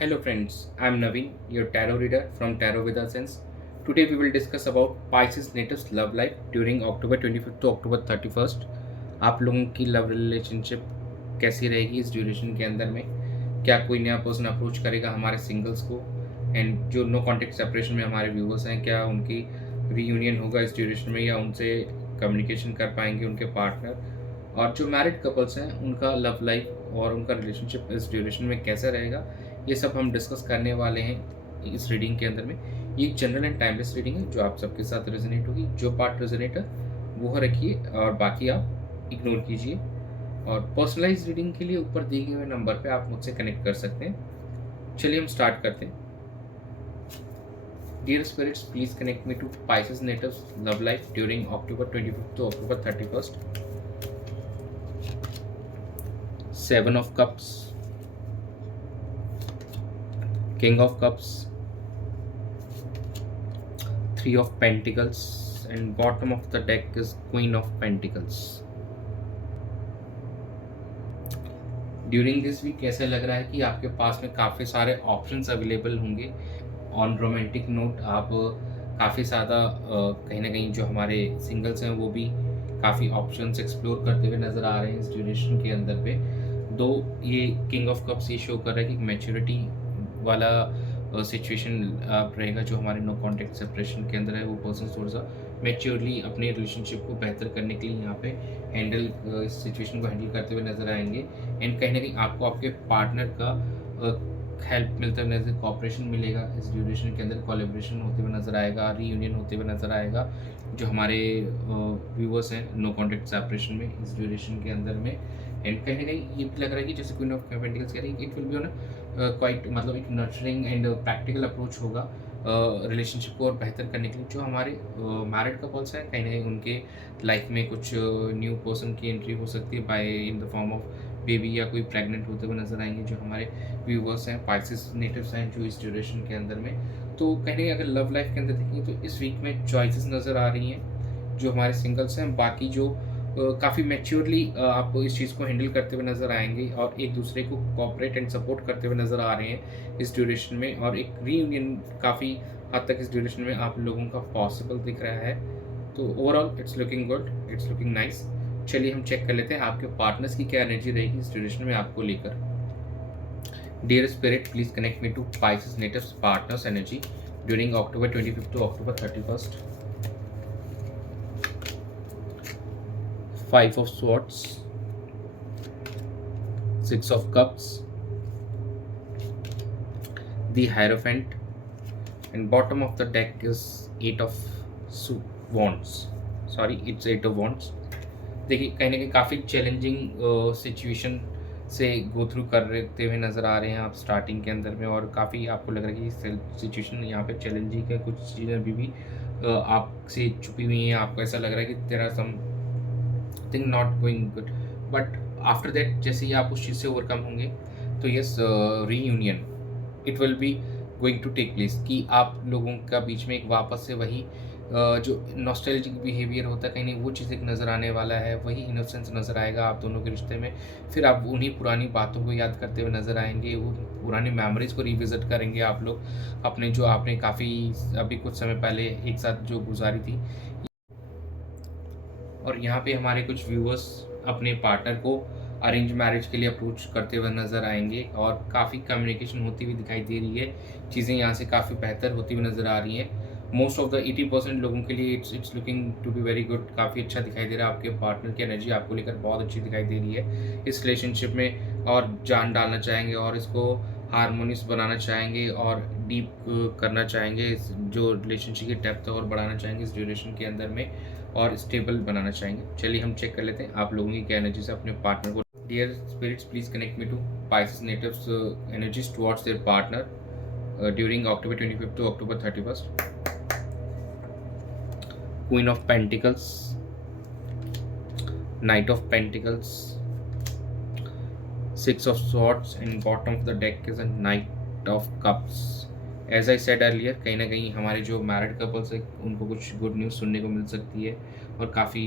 Hello friends, I am Naveen, your tarot reader from Tarot Vida Sense. Today we will discuss about Pisces natives love life during October 25th to October 31st. आप लोगों की love relationship कैसी रहेगी इस duration के अंदर में? क्या कोई नया पर्सन अप्रोच करेगा हमारे सिंगल्स को? एंड जो नो कॉन्टेक्ट सेपरेशन में हमारे व्यूवर्स हैं, क्या उनकी रीयूनियन होगा इस ड्यूरेशन में या उनसे कम्युनिकेशन कर पाएंगे उनके पार्टनर? और जो मैरिड कपल्स हैं उनका लव लाइफ और उनका रिलेशनशिप इस ड्यूरेशन में कैसा रहेगा, ये सब हम डिस्कस करने वाले हैं इस रीडिंग के अंदर में। ये एक जनरल एंड टाइमलेस रीडिंग है जो आप सबके साथ रेजोनेट होगी। जो पार्ट रेजोनेट है वो रखिए और बाकी आप इग्नोर कीजिए। और पर्सनलाइज रीडिंग के लिए ऊपर दिए गए हुए नंबर पे आप मुझसे कनेक्ट कर सकते हैं। चलिए हम स्टार्ट करते हैं। Dear spirits, please connect me to Pisces natives love life during October 25th to October 31st. Seven of Cups, King of Cups, Three of Pentacles, and bottom of the deck is Queen of Pentacles. During this week ऐसा लग रहा है कि आपके पास में काफ़ी सारे options available होंगे। ऑन रोमांटिक नोट आप काफ़ी ज़्यादा कहीं ना कहीं जो हमारे सिंगल्स हैं वो भी काफ़ी ऑप्शंस एक्सप्लोर करते हुए नज़र आ रहे हैं इस ड्यूरेशन के अंदर पे। दो ये किंग ऑफ कप्स ये शो कर रहा है कि मैच्योरिटी वाला सिचुएशन रहेगा। जो हमारे नो कॉन्टेक्ट सेपरेशन के अंदर है वो पर्सन थोड़ा सा मैच्योरली अपने रिलेशनशिप को बेहतर करने के लिए यहाँ पे हैंडल इस सिचुएशन को हैंडल करते हुए नज़र आएंगे। एंड कहीं ना कहीं आपको आपके पार्टनर का हेल्प मिलता हुआ नजर, कॉपरेशन मिलेगा इस ड्यूरेशन के अंदर, कोलैबोरेशन होते हुए नज़र आएगा, रीयूनियन होते हुए नज़र आएगा जो हमारे व्यूवर्स हैं नो कॉन्टेक्ट सेपरेशन में इस ड्यूरेशन के अंदर में। एंड कहीं ना कहीं ये भी लग रहा है कि जैसे क्वीन ऑफ पेंटिकल्स कह रही है, it will be on quite मतलब एक नर्चरिंग एंड प्रैक्टिकल अप्रोच होगा रिलेशनशिप को और बेहतर करने के लिए। जो हमारे मैरिड कपल्स हैं कहीं ना कहीं उनके लाइफ में कुछ न्यू पर्सन की एंट्री हो सकती है by in the form of baby, या कोई प्रेग्नेंट होते हुए नजर आएंगे जो हमारे व्यूवर्स हैं पाइसेस नेटिव्स हैं जो इस ड्यूरेशन के अंदर में। तो कहीं ना कहीं अगर लव लाइफ के अंदर देखेंगे तो इस वीक में चॉइसेस नज़र आ रही हैं जो हमारे सिंगल्स हैं। बाकी जो काफ़ी मैच्योरली आपको इस चीज़ को हैंडल करते हुए नज़र आएंगे और एक दूसरे को कोऑपरेट एंड सपोर्ट करते हुए नज़र आ रहे हैं इस ड्यूरेशन में। और एक रीयूनियन काफ़ी हद तक इस ड्यूरेशन में आप लोगों का पॉसिबल दिख रहा है। तो overall it's looking good, it's looking nice. चलिए हम चेक कर लेते हैं आपके पार्टनर्स की क्या एनर्जी रहेगी इस ड्यूरेशन में आपको लेकर। Dear spirit, please connect me to Pisces natives partners energy during October 25th to October 31st. Five of Swords, Six of Cups, the Hierophant, and bottom of the deck is Eight of Wands. Sorry, it's Eight of Wands. देखिए कहीं ना कहीं काफ़ी challenging situation से go through करते हुए नज़र आ रहे हैं आप स्टार्टिंग के अंदर में। और काफ़ी आपको लग रहा है कि सिचुएशन यहाँ पे चैलेंजिंग है, कुछ चीज़ें अभी भी आपसे छुपी हुई हैं। आपको ऐसा लग रहा है कि there are something not going good, but after that जैसे ही आप उस चीज़ से ओवरकम होंगे तो yes, reunion it will be going to take place कि आप लोगों का बीच में एक वापस से वही जो नॉस्टैल्जिक बिहेवियर होता है कहीं नहीं वो चीज़ एक नज़र आने वाला है, वही इनोसेंस नज़र आएगा आप दोनों के रिश्ते में। फिर आप उन्हीं पुरानी बातों को याद करते हुए नज़र आएंगे, वो पुरानी मेमोरीज को रिविजिट करेंगे आप लोग अपने, जो आपने काफ़ी अभी कुछ समय पहले एक साथ जो गुजारी थी। और यहाँ पे हमारे कुछ व्यूअर्स अपने पार्टनर को अरेंज मैरिज के लिए अप्रोच करते हुए नज़र आएंगे और काफ़ी कम्युनिकेशन होती हुई दिखाई दे रही है। चीज़ें यहाँ से काफ़ी बेहतर होती हुई नज़र आ रही हैं। मोस्ट ऑफ द 80% लोगों के लिए it's looking to be very good, काफ़ी अच्छा दिखाई दे रहा है। आपके पार्टनर की एनर्जी आपको लेकर बहुत अच्छी दिखाई दे रही है इस रिलेशनशिप में, और जान डालना चाहेंगे और इसको हारमोनियस बनाना चाहेंगे और डीप करना चाहेंगे। जो रिलेशनशिप की डेप्थ और बढ़ाना चाहेंगे इस ड्यूरेशन के अंदर में और स्टेबल बनाना चाहेंगे। चलिए हम चेक कर लेते हैं आप लोगों की क्या एनर्जी से अपने पार्टनर को। Dear spirits, please connect me to Pisces natives energies towards their partner during October 25th to October 31st. Queen of Pentacles, Knight of Pentacles, Six of Swords, and bottom of the deck is a Knight of Cups. As I said earlier, कहीं ना कहीं हमारे जो married couples है उनको कुछ good news सुनने को मिल सकती है और काफ़ी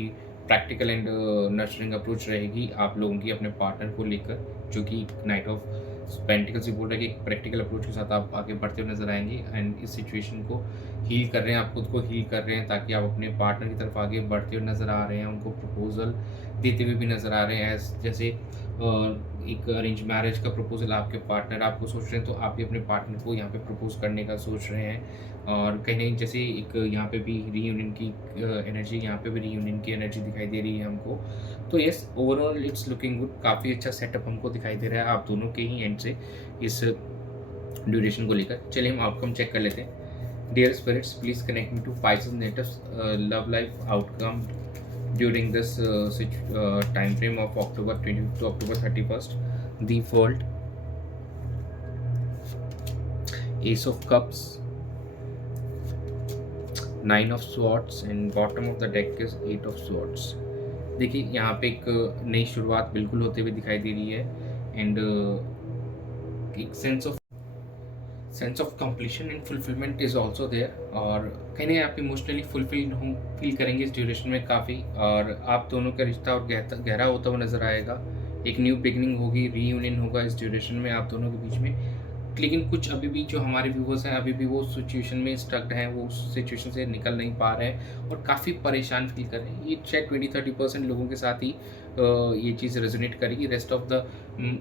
प्रैक्टिकल एंड नर्चरिंग अप्रोच रहेगी आप लोगों की अपने पार्टनर को लेकर, जो कि नाइट ऑफ पेंटिकल्स भी बोल रहा है कि एक प्रैक्टिकल अप्रोच के साथ आप आगे बढ़ते हुए नज़र आएँगे एंड इस सिचुएशन को हील कर रहे हैं, आप खुद को हील कर रहे हैं ताकि आप अपने पार्टनर की तरफ आगे बढ़ते हुए नज़र आ रहे हैं, उनको प्रपोज़ल देते हुए भी नज़र आ रहे हैं। जैसे एक अरेंज मैरिज का प्रपोज़ल आपके पार्टनर आपको सोच रहे हैं, तो आप भी अपने पार्टनर को यहाँ पे प्रपोज़ करने का सोच रहे हैं। और कहीं न कहीं जैसे एक यहाँ पे भी रीयूनियन की एनर्जी, यहाँ पे भी रीयूनियन की एनर्जी दिखाई दे रही है हमको। तो yes, overall it's looking good, काफ़ी अच्छा सेटअप हमको दिखाई दे रहा है आप दोनों के ही एंड से इस ड्यूरेशन को लेकर। चलिए हम आउटकम चेक कर लेते हैं। Dear spirits, please connect me to Pisces natives love life outcome during this time frame of October 20 to October 31st. The Fault, Ace of Cups, Nine of Swords and bottom of the deck is Eight of Swords. देखिए यहाँ पे एक नई शुरुआत बिल्कुल होते हुए दिखाई दे रही है एंड एक sense of completion and fulfilment is also there और कहीं ना आप इमोशनली फील करेंगे इस ड्यूरेशन में काफ़ी, और आप दोनों का रिश्ता और गहरा होता हुआ नज़र आएगा। एक न्यू बिगनिंग होगी, रीयूनियन होगा इस ड्यूरेशन में आप दोनों के बीच में। लेकिन कुछ अभी भी जो हमारे व्यूवर्स हैं अभी भी वो सिचुएशन में स्टक्ड हैं, वो उस सिचुएशन से निकल नहीं पा रहे हैं और काफ़ी परेशान फील कर रहे हैं। ये शायद 20-30% लोगों के साथ ही ये चीज़ रेजोनेट करेगी। Rest of the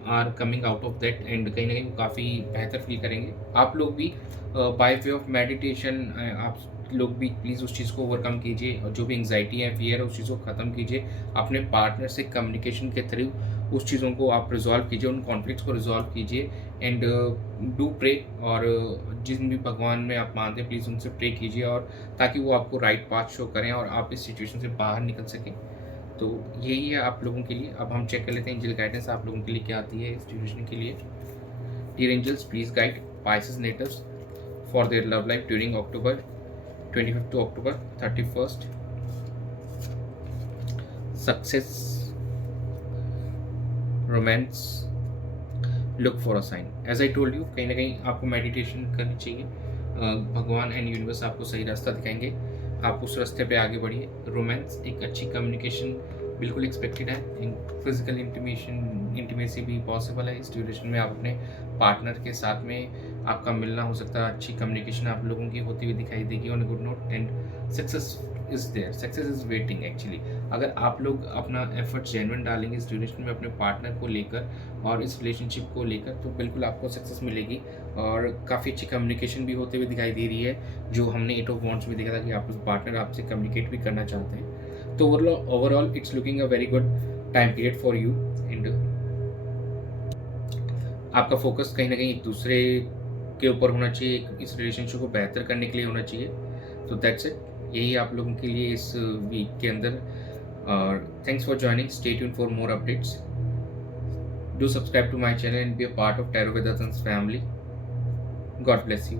are coming out of that and कहीं ना कहीं वो काफ़ी बेहतर फील करेंगे। आप लोग भी बाय वे ऑफ मेडिटेशन आप लोग भी प्लीज़ उस चीज़ को ओवरकम कीजिए और जो भी एंग्जाइटी है, फियर है, उस चीज़ को ख़त्म कीजिए। अपने पार्टनर से कम्युनिकेशन के थ्रू उस चीज़ों को आप रिजॉल्व कीजिए, उन कॉन्फ्लिक्ट्स को रिजॉल्व कीजिए एंड डू प्रे। और जिन भी भगवान में आप मानते हैं प्लीज़ उनसे प्रे कीजिए और ताकि वो आपको राइट पाथ शो करें और आप इस सिचुएशन से बाहर निकल सकें। तो यही है आप लोगों के लिए। अब हम चेक कर लेते हैं एंजल गाइडेंस आप लोगों के लिए क्या आती है इस सिचुएशन के लिए। Dear angels, please guide Pisces natives for their love life during October 25th to October 31st. Success, romance, look for a sign. As I told you, कहीं ना कहीं आपको मेडिटेशन करनी चाहिए। भगवान एंड यूनिवर्स आपको सही रास्ता दिखाएंगे, आप उस रास्ते पे आगे बढ़िए। रोमांस, एक अच्छी कम्युनिकेशन बिल्कुल एक्सपेक्टेड है। फिजिकल इंटीमेसी भी पॉसिबल है इस ड्यूरेशन में। आप अपने पार्टनर के साथ में आपका मिलना हो सकता है, अच्छी कम्युनिकेशन आप लोगों की होती हुई दिखाई देगी on a good note and success is there, success is waiting actually. अगर आप लोग अपना एफर्ट जेन्युइन डालेंगे इस ड्यूरेशन में अपने पार्टनर को लेकर और इस रिलेशनशिप को लेकर, तो बिल्कुल आपको सक्सेस मिलेगी और काफ़ी अच्छी कम्युनिकेशन भी होते हुए दिखाई दे रही है, जो हमने 8 ऑफ वॉन्ड्स में देखा था कि आप पार्टनर आपसे कम्युनिकेट भी करना चाहते हैं। तो overall it's looking a very good time period for you and आपका फोकस कहीं ना कहीं एक दूसरे के ऊपर होना चाहिए, इस रिलेशनशिप को बेहतर करने के लिए होना चाहिए। तो दैट्स इट, यही आप लोगों के लिए इस वीक के अंदर। और thanks for joining, stay tuned for more updates, do subscribe to my channel and be a part of tarot with family. God bless you.